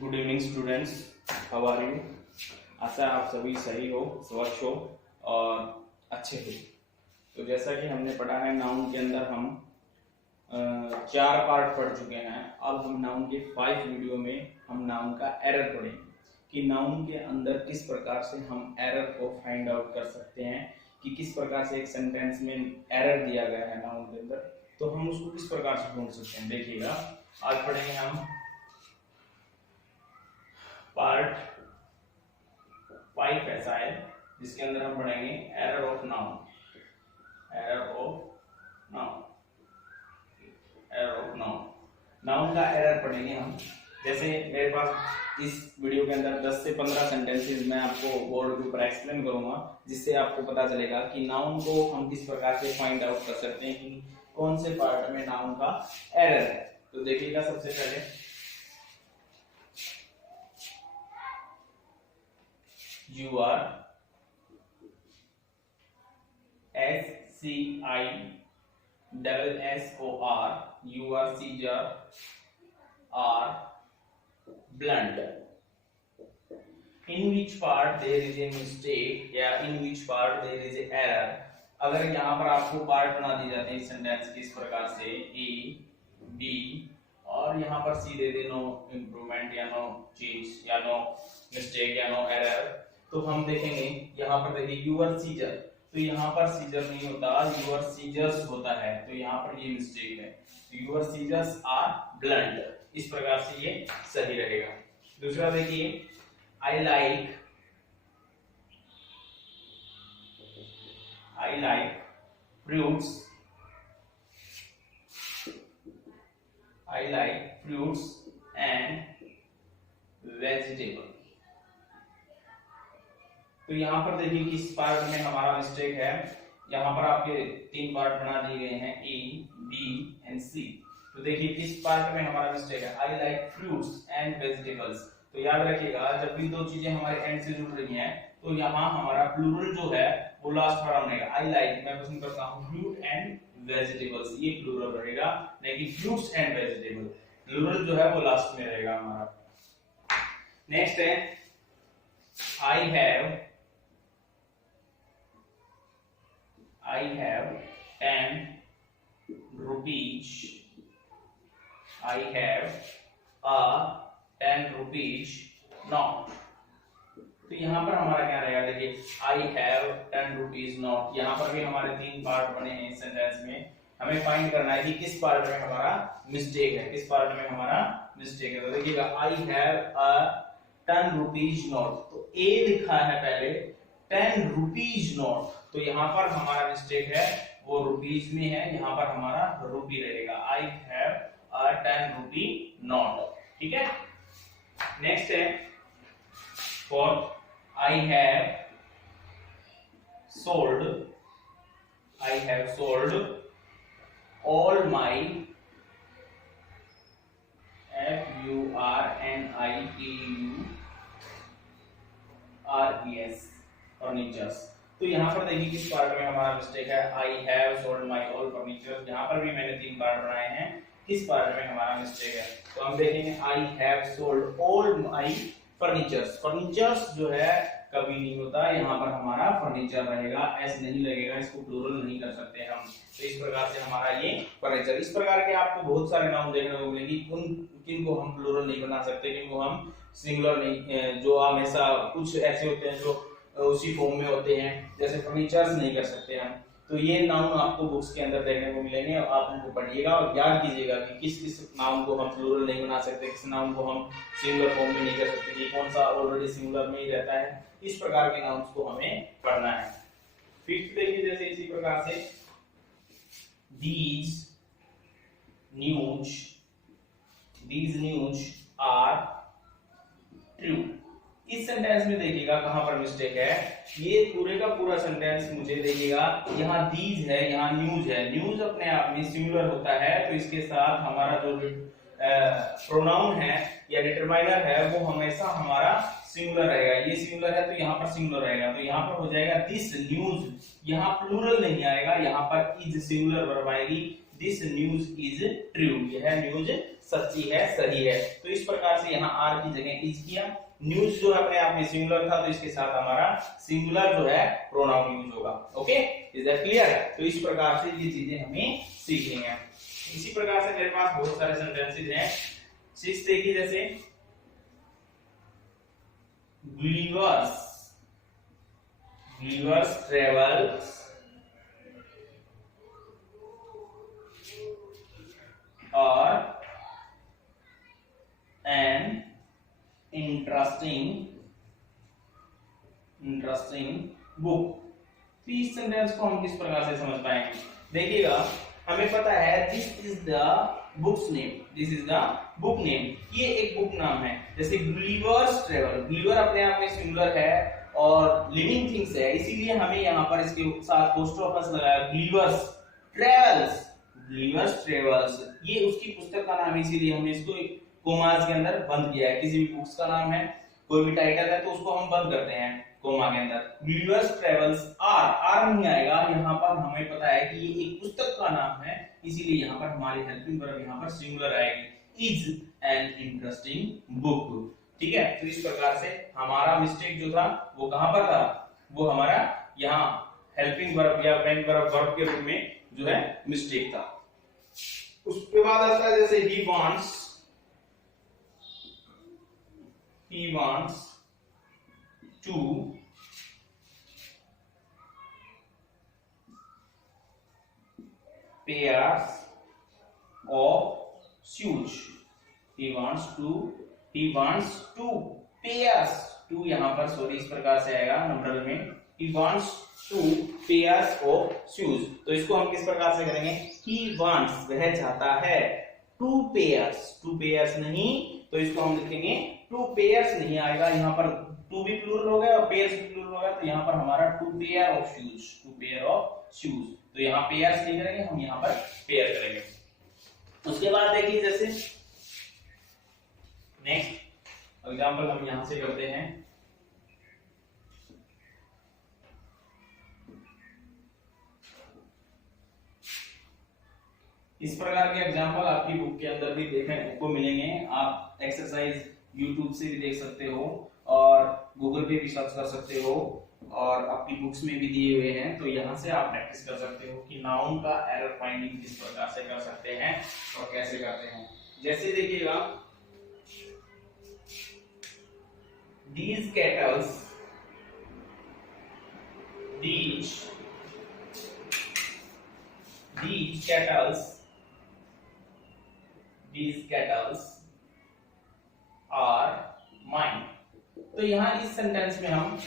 Good evening students, how are you. आशा है आप सभी सही हो, स्वस्थ हो और अच्छे हो। तो जैसा कि हमने पढ़ा है, नाउन के अंदर हम 4 पार्ट पढ़ चुके हैं। अब हम नाउन के 5 वीडियो में हम नाउन का एरर पढ़ेंगे कि नाउन के अंदर किस प्रकार से हम एरर को फाइंड आउट कर सकते हैं, कि किस प्रकार से एक सेंटेंस में एरर दिया गया है नाउन के अंदर, तो हम उसको किस प्रकार से ढूंढ सकते हैं। देखिएगा, आज पढ़ेंगे हम पार्ट 5 ऐसा है जिसके अंदर हम पढ़ेंगे error of noun. Error of noun, error of noun, noun का एरर पढ़ेंगे हम। जैसे मेरे पास इस वीडियो के अंदर 10 से 15 सेंटेंसेस मैं आपको बोर्ड के ऊपर एक्सप्लेन करूंगा, जिससे आपको पता चलेगा कि नाउन को हम किस प्रकार से फाइंड आउट कर सकते हैं कि कौन से पार्ट में नाउन का एरर है। तो देखिएगा, सबसे पहले you are SCISSOR, you are Caesar are blunt. In which part there is a mistake या in which part there is a error। अगर यहाँ पर आपको पार्ट बना दिए जाते हैं सेंटेंस के इस प्रकार से A, B और यहाँ पर C दे दे, नो इम्प्रूवमेंट या नो चेंज या नो मिस्टेक या नो एरर, तो हम देखेंगे यहाँ पर देखिए यूअर सीजर, तो यहाँ पर सीजर नहीं होता, यूअर सीजर्स होता है, तो यहाँ पर ये मिस्टेक है। यूअर सीजर्स आर ब्लंट, इस प्रकार से ये सही रहेगा। दूसरा देखिए, I like fruits, I like fruits and vegetable. तो यहाँ पर देखिए किस पार्ट में हमारा मिस्टेक है। यहाँ पर आपके 3 पार्ट बना दिए गए हैं, ए, बी एंड सी। तो देखिए किस पार्ट में हमारा मिस्टेक है, I like fruits and vegetables. तो याद रखिएगा, जब भी 2 चीजें हमारे एंड से जुड़ रही हैं तो यहाँ हमारा प्लूरल जो है वो लास्ट फॉर्म रहेगा। आई लाइक, मैं पसंद करता हूँ फ्रूट एंड वेजिटेबल्स, ये प्लूरल रहेगा, नहीं कि फ्रूट्स एंड वेजिटेबल। प्लूरल जो है वो लास्ट में रहेगा हमारा। नेक्स्ट है, I have 10 rupees, I have a 10 rupees note। तो यहाँ पर हमारा क्या रहेगा, देखिए I have 10 rupees note। यहाँ पर भी हमारे 3 पार्ट बने हैं इस सेंटेंस में। हमें फाइंड करना है कि किस पार्ट में हमारा मिस्टेक है, किस पार्ट में हमारा मिस्टेक है। तो देखिएगा, I have a 10 rupees note, तो A लिखा है पहले, 10 rupees note, तो यहाँ पर हमारा मिस्टेक है वो रुपीज में है, यहाँ पर हमारा रूपी रहेगा। I have a 10 rupee note, ठीक है। नेक्स्ट है fourth, I have sold all my FURNITURES furnitures. तो यहाँ पर देखिए किस पार्ट में हमारा मिस्टेक है, I have sold my all furniture. यहाँ पर भी मैंने 3 पार्ट बनाए हैं, किस पार्ट में हमारा मिस्टेक है। तो हम देखेंगे, I have sold all my furnitures. Furnitures जो है कभी नहीं होता, यहाँ पर हमारा फर्नीचर रहेगा, एस नहीं लगेगा, इसको प्लूरल नहीं कर सकते हम। तो इस प्रकार से हमारा ये फर्नीचर। इस प्रकार के आपको बहुत सारे नाउन देखने को मिलेंगे, किनको हम प्लूरल नहीं बना सकते, किनको हम सिंगुलर नहीं, जो हमेशा कुछ ऐसे होते हैं जो उसी फॉर्म में होते हैं, जैसे फर्नीचर्स नहीं कर सकते हम। तो ये नाउन आपको बुक्स के अंदर देखने को मिलेंगे, और आप उनको पढ़िएगा और याद कीजिएगा कि किस किस नाउन को हम प्लूरल नहीं बना सकते, किस नाउन को हम सिंगुलर फॉर्म में नहीं कर सकते, कि कौन सा ऑलरेडी सिंगुलर में ही रहता है। इस प्रकार के नाउन्स को हमें पढ़ना है। फिफ्थ देखिए, जैसे इसी प्रकार से these news are true। इस सेंटेंस में देखिएगा कहां पर मिस्टेक है। ये पूरे का पूरा सेंटेंस मुझे देखिएगा, यहाँ दीज है, यहाँ न्यूज है। न्यूज अपने आप में सिंगुलर होता है, तो इसके साथ हमारा जो प्रोनाउन है या डिटरमाइनर है वो हमेशा हमारा सिंगुलर रहेगा। ये सिंगुलर है तो यहाँ पर सिंगुलर रहेगा, तो यहाँ पर हो जाएगा दिस न्यूज। यहाँ प्लूरल नहीं आएगा, यहाँ पर इज सिंगुलर वर्ब आएगी, दिस न्यूज इज ट्रू, यह न्यूज सच्ची है, सही है। तो इस प्रकार से यहाँ आर की जगह इज किया। न्यूज जो अपने आप में सिंगुलर था, तो इसके साथ हमारा सिंगुलर जो है प्रोनाउन यूज होगा। Okay, is that clear? तो इस प्रकार से ये चीजें हमें सीखनी है। इसी प्रकार से मेरे पास बहुत सारे सेंटेंसेस हैं। 6 देखिए, जैसे Gulliver's travels are an interesting book। तो इस सेंटेंस को हम किस प्रकार से समझ पाएंगे? देखिएगा, हमें पता है this is the books name, this is the book name, ये एक बुक नाम है। जैसे गुलिवर्स ट्रेवल, गुलिवर अपने आप में सिंगुलर है और लिविंग थिंग्स है, इसीलिए हमें यहाँ पर इसके साथ पोस्टोफस लगाया। गुलिवर्स ट्रेवल्स, गुलिवर्स ट्रेवल्स, ये उसकी पुस्तक का नाम है, इसीलिए हमने इसको कोमास के अंदर बंद किया है। किसी भी बुक्स का नाम है, कोई भी टाइटल है, तो उसको हम बंद करते हैं कोमा के अंदर। गुलिवर्स ट्रेवल्स आर नहीं आएगा यहाँ पर, हमें पता है कि ये एक पुस्तक का नाम है, इसीलिए यहाँ पर हमारी हेल्पिंग वर्ब यहाँ पर सिंगुलर आएगी। Is an interesting book. ठीक है, तो इस प्रकार से हमारा मिस्टेक जो था वो कहां पर था? वो हमारा यहाँ हेल्पिंग वर्ब या मेन वर्ब के रूप में जो है मिस्टेक था। उसके बाद आता है जैसे he wants to pairs of shoes। he wants to pairs, to यहाँ पर सॉरी इस प्रकार से आएगा नंबर में। he wants to pairs of shoes, तो इसको हम किस प्रकार से करेंगे? he wants, वह चाहता है, two pairs नहीं, तो इसको हम लिखेंगे two pairs नहीं आएगा यहाँ पर, टू भी प्लूरल हो गया और पेयर्स भी प्लूरल हो गया, तो यहाँ पर हमारा टू पेयर ऑफ शूज, तो यहाँ पेयर्स नहीं करेंगे, हम यहाँ पर पेयर करेंगे। उसके बाद देखिए, जैसे नेक्स्ट एग्जांपल हम यहां से करते हैं। इस प्रकार के एग्जांपल आपकी बुक के अंदर भी देखने को मिलेंगे। आप एक्सरसाइज YouTube से भी देख सकते हो और गूगल पे भी सर्च कर सकते हो, और आपकी बुक्स में भी दिए हुए हैं, तो यहाँ से आप प्रैक्टिस कर सकते हो कि नाउन का एरर फाइंडिंग किस प्रकार से कर सकते हैं और कैसे करते हैं। जैसे देखिएगा, these cattles are mine। तो यहाँ इस सेंटेंस में हम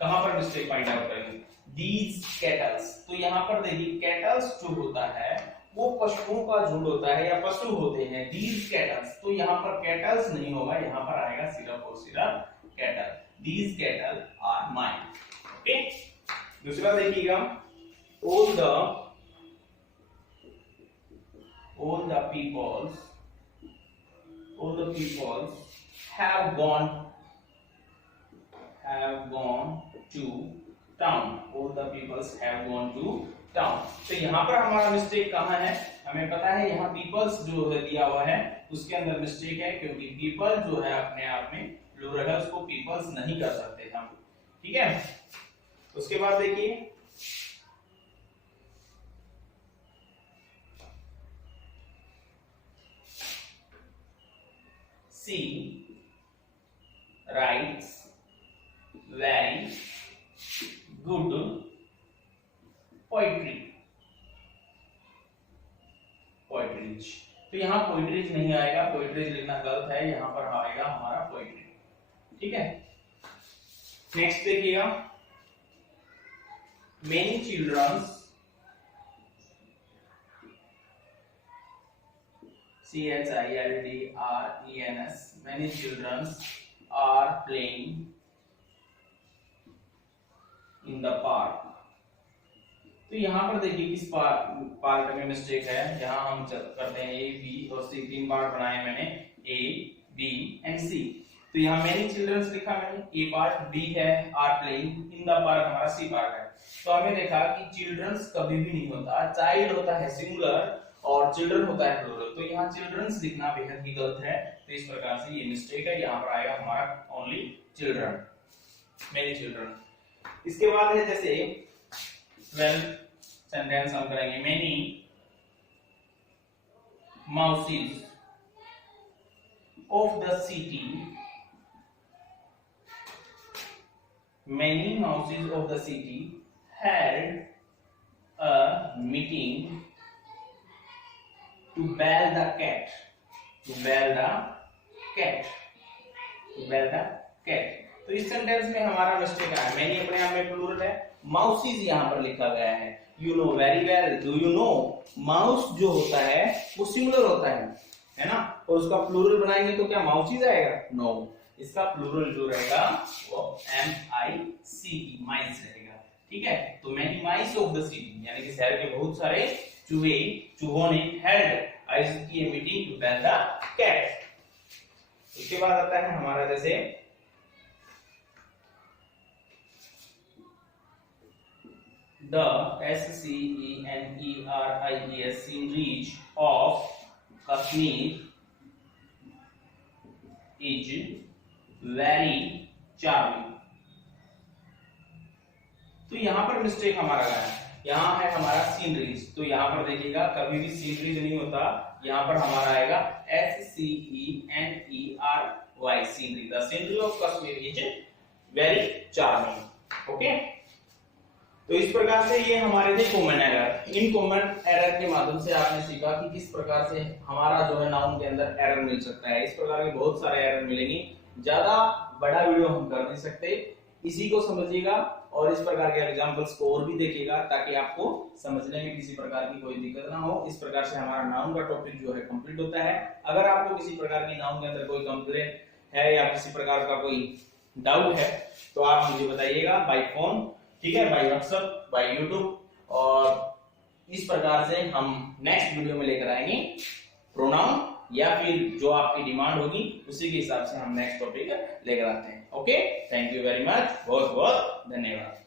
कहां पर मिस्टेक फाइंड आउट करेंगे? these cattles, तो यहाँ पर देखिए कैटल्स जो होता है वो पशुओं का झुंड होता है या पशु होते हैं। these cattles, तो यहाँ पर कैटल्स नहीं होगा, यहाँ पर आएगा सिर्फ और सिर्फ cattle. these cattle are mine। Okay, दूसरा देखिएगा, all the peoples have gone to town। all the peoples have gone to town, तो यहाँ पर हमारा मिस्टेक कहाँ है? हमें पता है यहाँ पीपल्स जो दिया हुआ है उसके अंदर मिस्टेक है, क्योंकि पीपल जो है अपने आप में प्लूरल है, उसको पीपल्स नहीं कर सकते हम। ठीक है, उसके बाद देखिए, she writes very good poetry। तो यहाँ पोइट्रीज नहीं आएगा, पोइट्रीज लिखना गलत है, यहाँ पर आएगा हमारा पोइट्री। ठीक है, नेक्स्ट देखिएगा, many children childrens, many children are playing in the park। तो यहाँ पर देखिए किस पार्ट में मिस्टेक है। यहाँ हम करते हैं ए बी और सी, तीन पार्ट बनाए मैंने, ए बी एंड सी। तो यहाँ मेनी चिल्ड्रंस लिखा मैंने, ए पार्ट, बी है are playing, in the park हमारा सी पार्ट है। तो हमें देखा कि चिल्ड्रंस कभी भी नहीं होता, चाइल्ड होता है सिंगुलर और चिल्ड्रन होता है प्लूरल, तो यहाँ चिल्ड्रंस लिखना बेहद ही गलत है। तो इस प्रकार से ये मिस्टेक है, यहाँ पर आएगा हमारा ओनली चिल्ड्रन, मेनी चिल्ड्रन। इसके बाद है जैसे 12th सेंटेंस हम करेंगे, many mouses of the city, many mouses of the city had a meeting to bail the cat, to bail the cat, to bail the cat। तो इस sentence में हमारा मिस्टेक है, मैनी अपने आप में प्लूरल है, माउसीज यहाँ पर लिखा गया है। You know very well, do you know, mouse जो होता है वो सिंगुलर होता है ना, और उसका प्लूरल बनाएंगे तो क्या माउसीज आएगा? नो, इसका प्लूरल जो रहेगा वो MICE, माइस रहेगा। ठीक है, तो many mice of the city, यानी कि शहर के बहुत सारे चूहे, चूहों ने हेल्ड आयोजित की meeting to bell the cat. उसके बाद आता है हमारा जैसे the SCENERIES sceneries of Kashmir is very charming। तो यहाँ पर मिस्टेक हमारा है, यहाँ है हमारा सीनरीज, तो यहाँ पर देखिएगा कभी भी सीनरीज नहीं होता, यहाँ पर हमारा आएगा SCENERY, scenery. The scenery of Kashmir is very charming. Okay, तो इस प्रकार से ये हमारे थे common error. In common error के माध्यम से आपने सीखा कि किस प्रकार से हमारा जो है नाउन के अंदर एरर मिल सकता है। इस प्रकार के बहुत सारे एरर मिलेंगे, ज्यादा बड़ा वीडियो हम कर नहीं सकते, इसी को समझिएगा और इस प्रकार के एग्जांपल्स को और भी देखिएगा ताकि आपको समझने में किसी प्रकार की कोई दिक्कत ना हो। इस प्रकार से हमारा नाउन का टॉपिक जो है कंप्लीट होता है। अगर आपको किसी प्रकार की नाउन के अंदर कोई कंप्लेंट है या किसी प्रकार का कोई डाउट है तो आप मुझे बताइएगा बाय फोन, ठीक है, बाय व्हाट्सएप, बाय यूट्यूब, और इस प्रकार से हम नेक्स्ट वीडियो में लेकर आएंगे प्रोनाउन, या फिर जो आपकी डिमांड होगी उसी के हिसाब से हम नेक्स्ट टॉपिक लेकर आते हैं। Okay, thank you very much, बहुत बहुत धन्यवाद।